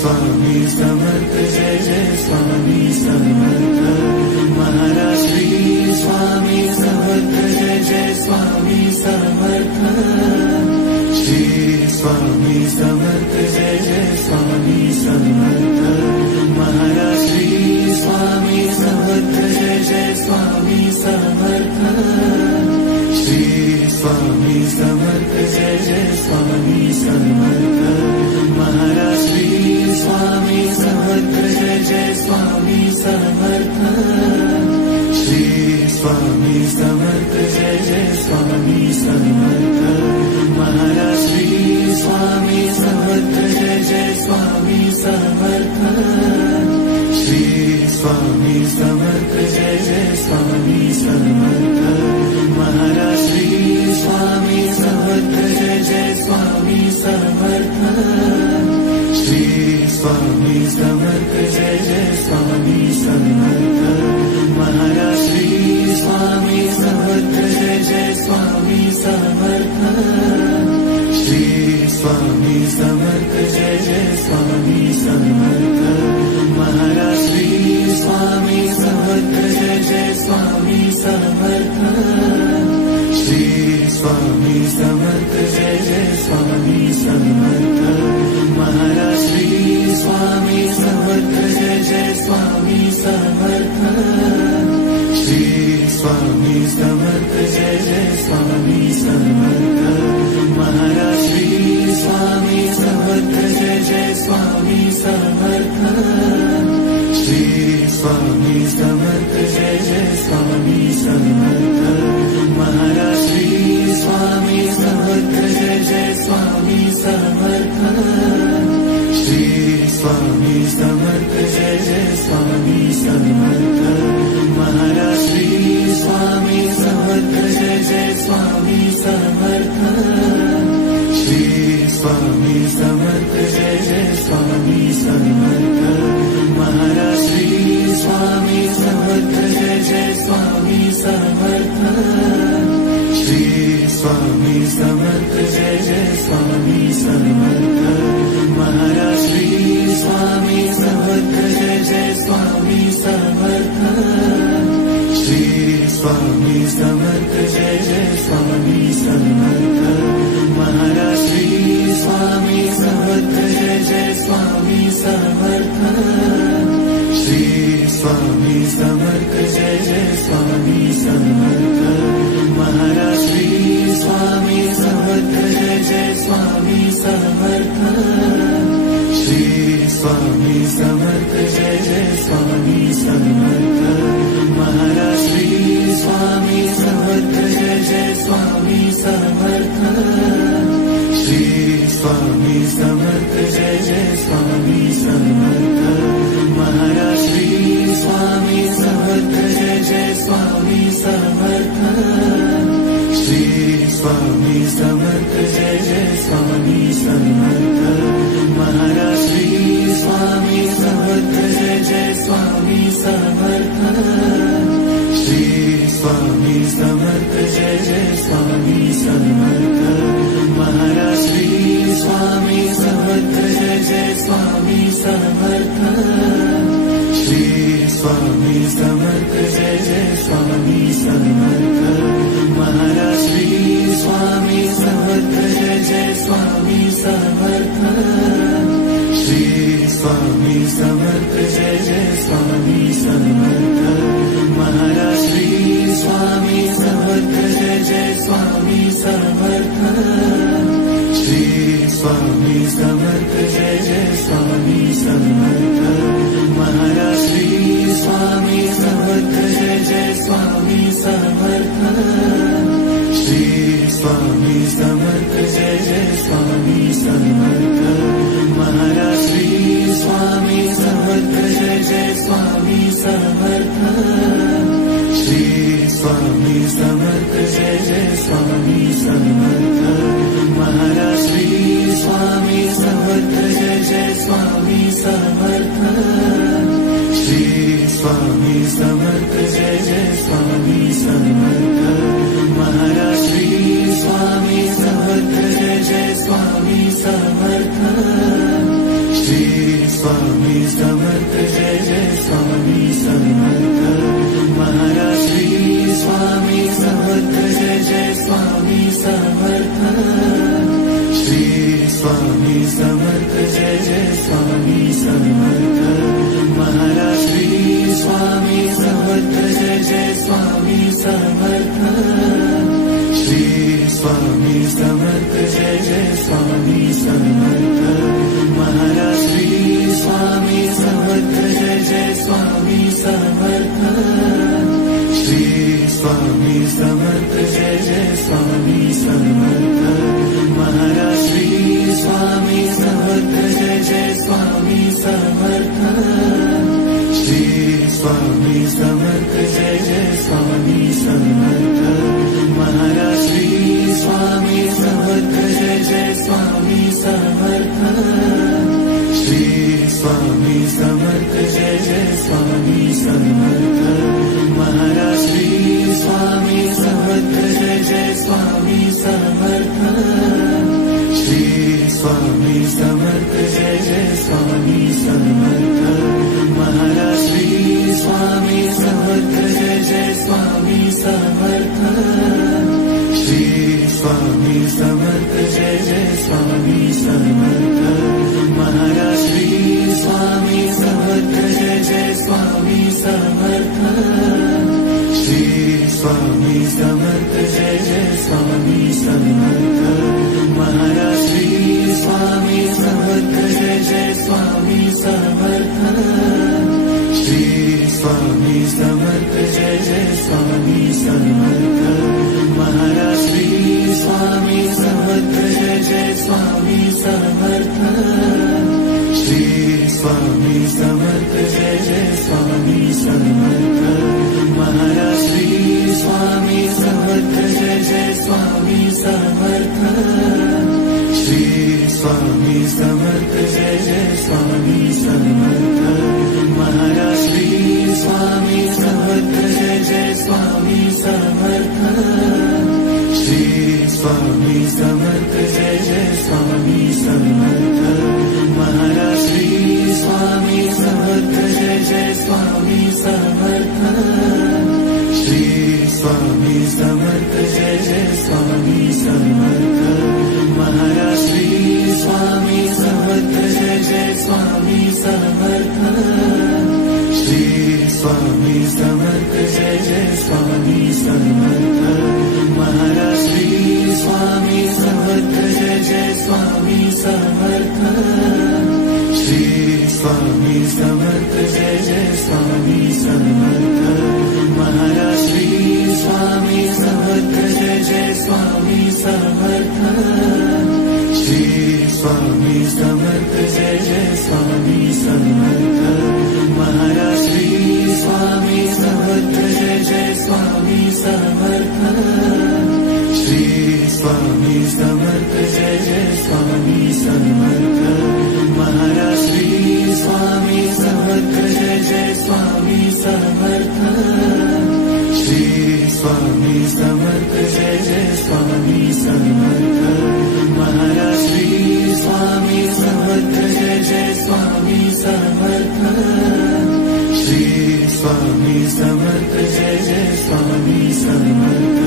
Swami Samarth Jai Jai Swami Samarth Maharaj Shri Swami Samarth Jai Jai Swami Samarth Shri Swami Samarth Jai Jai Swami Samarth Maharaj Shri Swami Samarth Jai Jai Swami Samarth Shri Swami Samarth Jai Jai Swami Samarth Maharaj Shri Swami Samarth Jai Jai Swami Samarth Shri Swami Samarth Jai Jai Swami Samarth Maharaj Shri Swami Samarth Jai Jai Swami Samarth Shri Swami Samarth Jai Jai Swami Samarth Maharaj Shri Swami Samarth Jai Jai Swami Samarth Shri Swami Samarth Jai Jai Swami Samarth Maharaj Shri Swami Samarth Jai Jai Swami Samarth Shri Swami Samarth Jai Jai Swami Samarth Maharaj Shri Swami Samarth Jai Jai Swami Samarth Shri Swami Samarth Jai Jai Swami Samarth Maharaj Shri Swami Samarth Jai Jai Swami Samarth Shri Swami Samarth Jai Jai Swami Samarth Maharaj Shri Swami Samarth Jai Jai Swami Samarth Shri Swami Samarth Jai Jai Swami Samarth Maharaj Shri Swami Samarth Jai Jai Swami Samarth Shri Swami Samarth Jai Jai Swami Samarth Maharaj Shri Swami Samarth Jai Jai Swami Samarth Shri Swami Samarth Jai Jai Swami Samarth Maharaj Shri Swami Samarth Jai Jai Swami Samarth Shri Swami Samarth Jai Jai Swami Samarth Maharaj Shri Swami Samarth Jai Jai Swami Samarth Shri Swami Samarth Jai Jai Swami Samarth Maharaj Shri Swami Samarth Jai Jai Swami Samarth Shri Swami Samarth Jai Jai Swami Samarth Maharaj Shri Swami Samarth Jai Jai Swami Samarth Shri Swami Samarth Jai Jai Swami Samarth Maharaj Shri Swami Samarth Jai Jai Swami Samarth Shri Swami Samarth Jai Jai Swami Samarth Maharaj Shri Swami Samarth Jai Jai Swami Samarth Shri Swami Samarth Jai Jai Swami Samarth Maharaj Shri Swami Samarth Jai Jai Swami Samarth Shri Swami Samarth Jai Jai Swami Samarth Maharaj Shri Swami Samarth Jai Jai Swami Samarth Shri Swami Samarth Jai Jai Swami Samarth Maharaj Shri Swami Samarth Jai Jai Swami Samarth Shri Swami Samarth Jai Jai Swami Samarth Maharaj Shri Swami Samarth Jai Jai Swami Samarth Shri Swami Samarth Jai Jai Swami Samarth Maharaj Shri Swami Samarth Jai Jai Swami Samarth Shri Swami Samarth Jai Jai Swami Samarth Maharaj Shri Swami Samarth Jai Jai Swami Samarth Shri Swami Samarth Jai Jai Swami Samarth Samarth. Shri Swami Samarth Jai Jai Swami Samarth. Maharaj Shri Swami Samarth Jai Jai Swami Samarth. Shri Swami Samarth Jai Jai Swami Samarth. Maharaj Shri Swami Samarth Jai Jai Swami Samarth. Shri Swami Samarth Jai Jai Swami Samarth. Maharaj Shri Swami Samarth Jai Jai Swami Samarth. Shri Swami Samarth Jai Jai Swami Samarth. Maharaj Shri Swami Samarth Jai Jai Swami Samarth. Shri Swami Samarth Jai Jai Swami Samarth. Maharaj Shri Swami Samarth Jai Jai Swami Samarth. Shri Swami Samarth Jai Jai Swami Samarth. Maharaj Shri Swami Samarth Jai Jai Swami Samarth. Shri Swami Samarth Jai Jai Swami Samarth. Maharaj Shri Swami Samarth Jai Jai Swami Samarth. Shri Swami Samarth Jai Jai Swami Samarth. Maharaj Shri Swami Samarth Jai Jai Swami Samarth. Shri Swami Samarth Jai Jai Swami Samarth. Maharaj Shri Swami Samarth Jai Jai Swami Samarth. Shri Swami Samarth Jai Jai Swami Samarth. Maharaj Shri Swami Samarth Jai Jai Swami Samarth. Shri Swami Samarth Jai Jai Swami Samarth. Maharaj Shri Swami Samarth Jai Jai Swami Samarth. Shri Swami Samarth Jai Jai Swami Samarth. Maharaj Shri Swami Samarth Jai Jai Swami Samarth. Shri Swami Samarth Jai Jai Swami Samarth. Maharaj Shri Swami Samarth Jai Jai Swami Samarth. Shri Swami Samarth Jai Jai Swami Samarth. Maharaj Shri Swami Samarth Jai Jai Swami Samarth. Shri Swami Samarth Jai Jai Swami Samarth. Maharaj Shri Swami Samarth Jai Jai Swami Samarth. Shri Swami Samarth Jai Jai Swami Samarth. Maharaj Shri Swami Samarth Jai Jai Swami Samarth. Shri Swami Samarth Jai Jai Swami Samarth. Maharaj Shri Swami Samarth Jai Jai Swami Samarth. Shri Swami Samarth Jai Jai Swami Samarth. Maharaj Shri Swami Samarth Jai Jai Swami Samarth. Shri Swami Samarth Jai Jai Swami Samarth.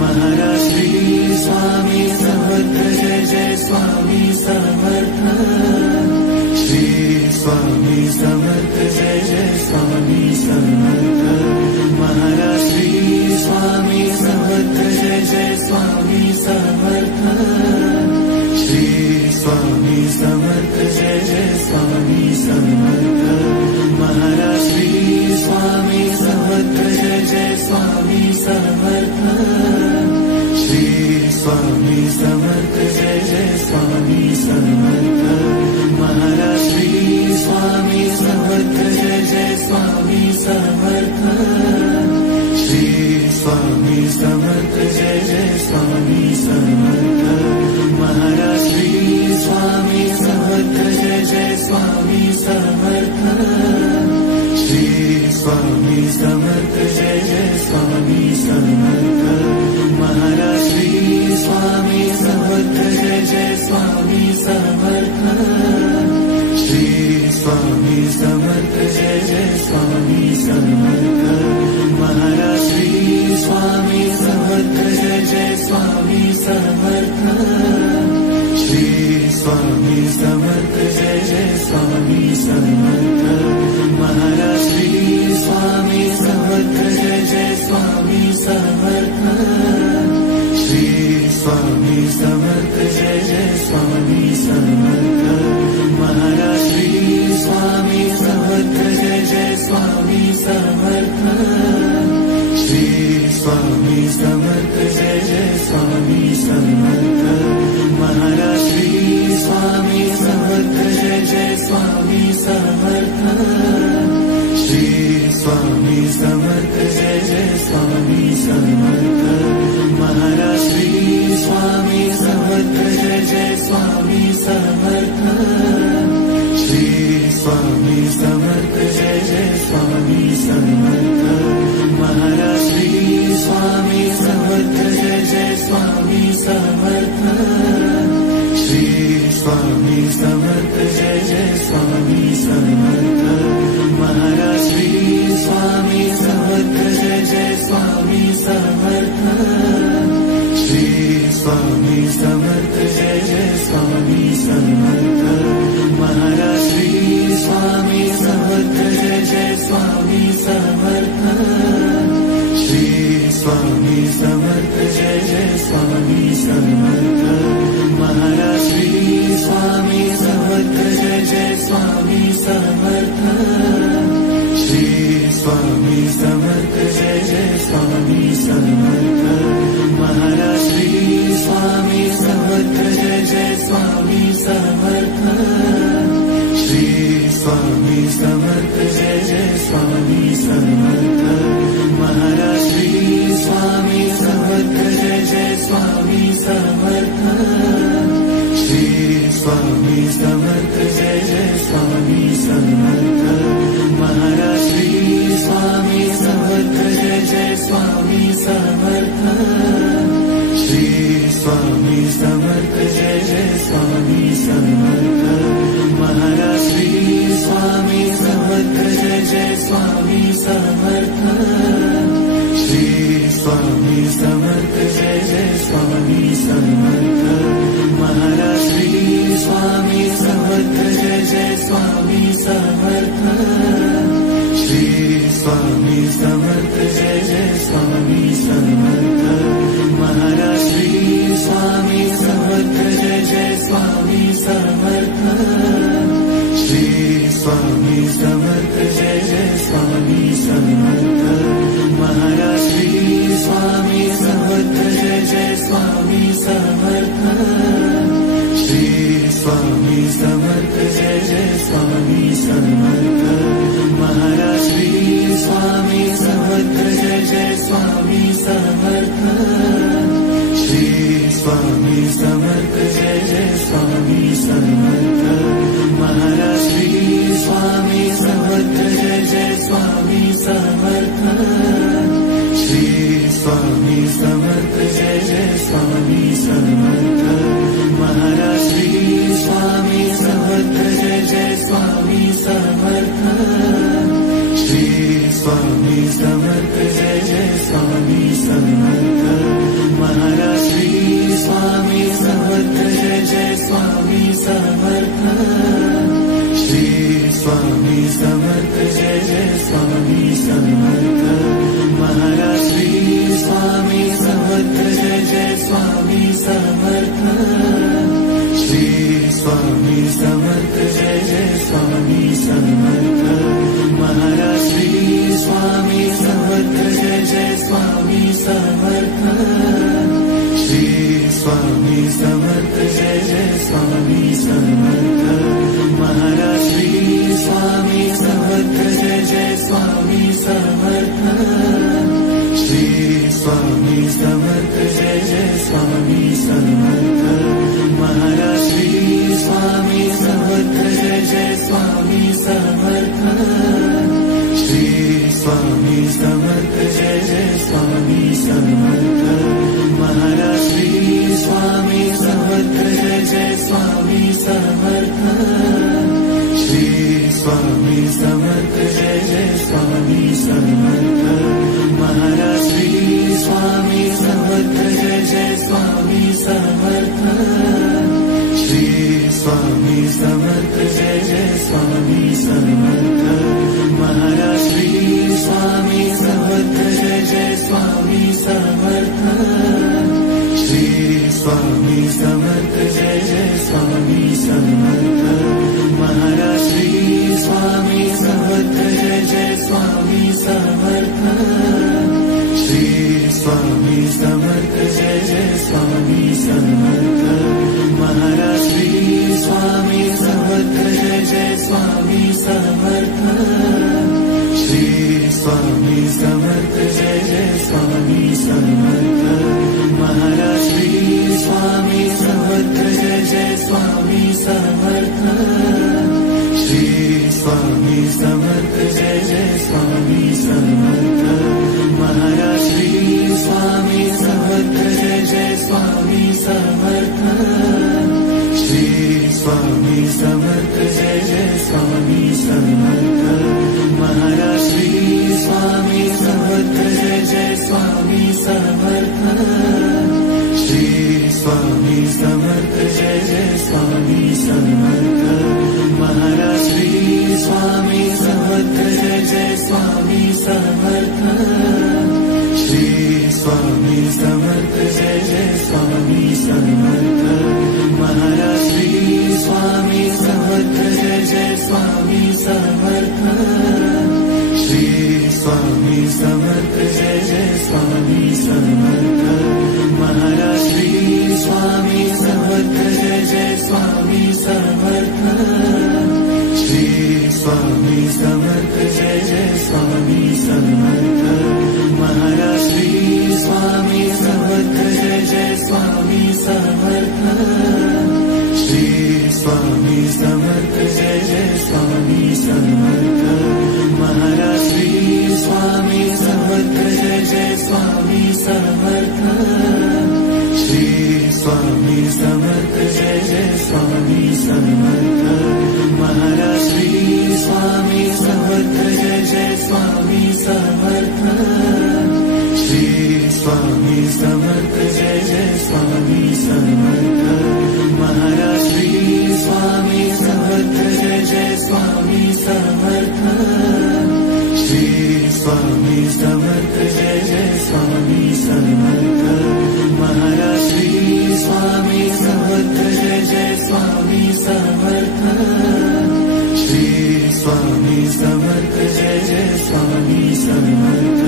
Maharaj Shri Swami Samarth Jai Jai Swami Samarth. Shri Swami Samarth Jai Jai Swami Samarth. Maharaj Shri Swami Samarth Jai Jai Swami Samarth. Shri Swami Samarth Jai Jai Swami Samarth. Maharaj Shri Swami Samarth Jai Jai Swami Samarth. Shri Swami Samarth Jai Jai Swami Samarth. Maharaj Shri Swami Samarth Jai Jai Swami Samarth. Shri Swami Samarth Jai Jai Swami Samarth. Maharaj Shri Swami Samarth Jai Jai Swami Samarth. Shri Swami Samarth Jai Jai Swami Samarth. Maharaj Shri Swami Samarth Jai Jai Swami Samarth. Shri Swami Samarth Jai Jai Swami Samarth. Maharaj Shri Swami Samarth Jai Jai Swami Samarth. Shri Swami Samarth Jai Jai Swami Samarth. Maharaj Shri Swami Samarth Jai Jai Swami Samarth. Shri Swami Samarth Jai Jai Swami Samarth. Maharaj Shri Swami Samarth Jai Jai Swami Samarth. Shri Swami Samarth Jai Jai Swami Samarth. Maharaj Shri Swami Samarth Jai Jai Swami Samarth. Shri Swami Samarth Jai Jai Swami Samarth. Maharaj Shri Swami Samarth Jai Jai Swami Samarth. Shri Swami Samarth Jai Jai Swami Samarth. Maharaj Shri Swami Samarth Jai Jai Swami Samarth. Shri Swami Samarth Jai Jai Swami Samarth. Maharaj Shri Swami Samarth Jai Jai Swami Samarth. Shri Swami Samarth Jai Jai Swami Samarth. Maharaj Shri Swami Samarth Jai Jai Swami Samarth. Shri Swami Samarth Jai Jai Swami Samarth. Maharaj Shri Swami Samarth Jai Jai Swami Samarth. Shri Swami Samarth Jai Jai Swami Samarth. Maharaj Shri Swami Samarth Jai Jai Swami Samarth. Shri Swami Samarth Jai Jai Swami Samarth. Maharaj Shri Swami Samarth Jai Jai Swami Samarth. Shri Swami Samarth Jai Jai Swami Samarth. Maharaj Shri Swami Samarth Jai Jai Swami Samarth. Shri Swami Samarth Jai Jai Swami Samarth. Maharaj Shri Swami Samarth Jai Jai Swami Samarth. Shri Swami Samarth Jai Jai Swami Samarth. Maharaj Shri Swami Samarth Jai Jai Swami Samarth. Shri Swami Samarth Jai Jai Swami Samarth. Maharaj Shri Swami Samarth Jai Jai Swami Samarth. Shri Swami Samarth Jai Jai Swami Samarth. Maharaj Shri Swami Samarth Jai Jai Swami Samarth. Shri Swami Samarth Jai Jai Swami Samarth. Maharaj Shri Swami Samarth Jai Jai Swami Samarth. Shri Swami Samarth Jai Jai Swami Samarth. Maharaj Shri Swami Samarth Jai Jai Swami Samarth. Shri Swami Samarth Jai Jai Swami Samarth. Maharaj Shri Swami Samarth Jai Jai Swami Samarth. Shri Swami Samarth Jai Jai Swami Samarth. Maharaj Shri Swami Samarth Jai Jai Swami Samarth. Shri Swami Samarth Jai Jai Swami Samarth. Maharaj Shri Swami Samarth Jai Jai Swami Samarth. Shri Swami Samarth Jai Jai Swami Samarth. Maharaj Shri Swami Samarth Jai Jai Swami Samarth. Shri Swami Samarth Jai Jai Swami Samarth. Maharaj Shri Swami Samarth Jai Jai Swami Samarth. Shri Swami Samarth Jai Jai Swami Samarth. Maharaj Shri Swami Samarth Jai Jai Swami Samarth. Shri Swami Samarth Jai Jai Swami Samarth. Maharaj Shri Swami Samarth Jai Jai Swami Samarth. Shri Swami Samarth Jai Jai Swami Samarth. Maharaj Shri Swami Samarth Jai Jai Swami Samarth, Shri Swami Samarth Jai Jai Swami Samarth, Maharaj Shri Swami Samarth Jai Jai Swami Samarth, Shri Swami Samarth Jai Jai Swami Samarth, Maharaj Shri Swami Samarth Jai Jai Swami Samarth, Shri Swami Samarth Jai Jai Swami Samarth, Maharaj Shri Swami Samarth Jai Jai Swami Samarth, Shri Swami Samarth Jai Jai Swami Samarth, Maharaj Shri Swami Samarth Jai Jai Swami Samarth, Shri Swami Samarth Jai Jai Swami Samarth, Maharaj Shri Swami Samarth Jai Jai Swami Samarth, Shri Swami Samarth Jai Jai Swami Samarth, Maharaj Shri Swami Samarth Jai Jai Swami Samarth, Shri Swami Samarth Jai Jai Swami Samarth, Maharaj Shri Swami Samarth Jai Jai Swami Samarth, Shri Swami Samarth Jai Jai Swami Samarth, Maharaj Shri Swami Samarth Jai Jai Swami Samarth, Shri Swami Samarth Jai Jai Swami Samarth, Maharaj Shri Swami Samarth Jai Jai Swami Samarth, Shri Swami Samarth Jai Jai Swami Samarth, Maharaj Shri Swami Samarth Jai Jai Swami Samarth, Shri Swami Samarth Jai Jai Swami Samarth, Maharaj Shri Swami Samarth Jai Jai Swami Samarth, Shri Swami Samarth Jai Jai Swami Samarth, Maharaj Shri Swami Samarth Jai Jai Swami Samarth, Shri Swami Samarth Jai Jai Swami Samarth, Maharaj Shri Swami Samarth Jai Jai Swami Samarth, Shri Swami Samarth Jai Jai Swami Samarth, Maharaj Shri Swami Samarth Jai Jai Swami Samarth, Shri Swami Samarth Jai Jai Swami Samarth,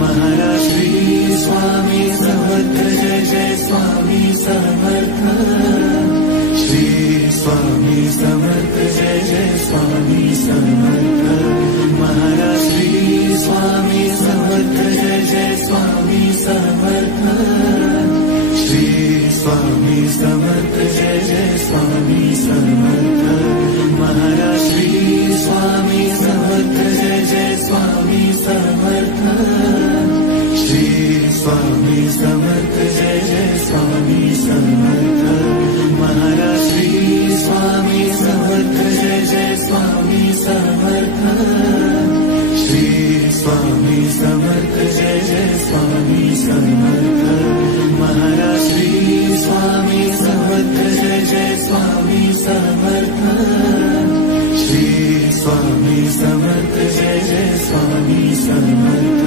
Maharaj Shri Swami Samarth Jai Jai Swami Samarth, Shri Swami Samarth Jai Jai Swami Samarth, Maharaj Shri Swami Samarth Jai Jai Swami Samarth, Shri Swami Samarth Jai Jai Swami Samarth, Maharaj Shri Swami Samarth Jai Jai Swami Samarth, Shri Swami Samarth Jai Jai Swami Samarth, Maharaj Shri Swami Samarth Jai Jai Swami Samarth, Shri Swami Samarth Jai Jai Swami Samarth, Maharaj Shri Swami Samarth Jai Jai Swami Samarth, Shri Swami Samarth Jai Jai Swami Samarth,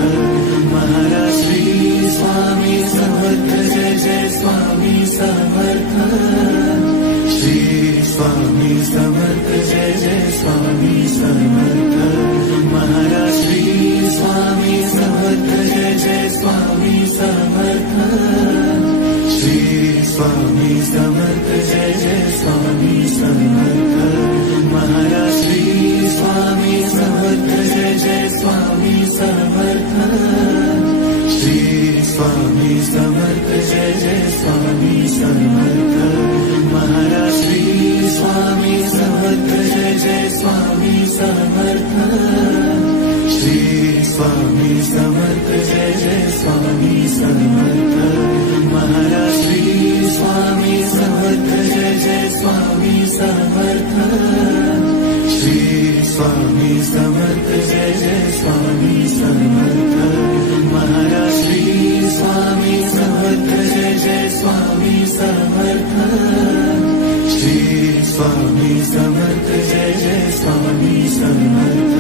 Maharaj Shri Swami Samarth Jai Jai Swami Samarth, Shri Swami Samarth Jai Jai Swami Samarth, Maharaj Shri Swami Samarth Jai Jai Swami Samarth, Shri Swami Samarth Jai Jai Swami Samarth, Maharaj Shri Swami Samarth Jai Jai Swami Samarth, Shri Swami Samarth Jai Jai Swami Samarth, Maharaj Shri Swami Samarth Jai Jai Swami Samarth, Shri Swami Samarth Jai Jai Swami Samarth, Maharaj Shri Swami Samarth Jai Jai Swami Samarth, Shri Swami Samarth Jai Jai Swami Samarth, Maharaj Shri Swami Samarth Jai Jai Swami Samarth, Shri Swami Samarth Jai Jai Swami Samarth,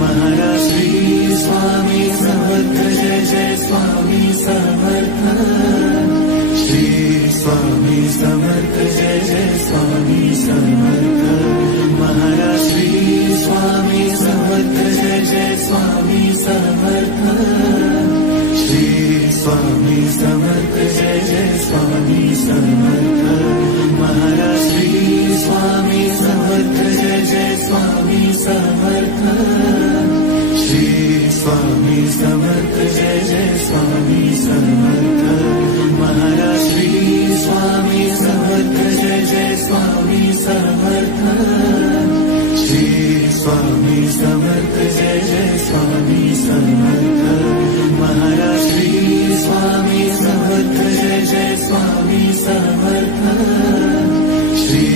Maharaj Shri Swami Samarth Jai Jai Swami Samarth, Shri Swami Samarth Jai Jai Swami Samarth, Maharaj Shri Swami Samarth Jai Jai Swami Samarth, Shri Swami Samarth Jai Jai Swami Samarth, Maharaj Shri Swami Samarth Jai Jai Swami Samarth, Shri Swami Samarth Jai Jai Swami Samarth, Maharaj Shri Swami Samarth Jai Jai Swami Samarth, Shri Swami Samarth Jai Jai Swami Samarth, Maharaj Shri Swami Samarth Jai Jai Swami Samarth, Shri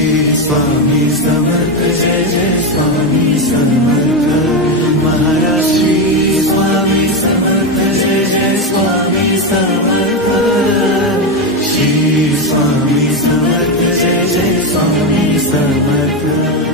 Swami Samarth Jai Jai Swami Samarth, Maharaj Shri Swami Samarth Jai Jai Swami Samarth, Shri Swami Samarth Jai Jai Swami Samarth.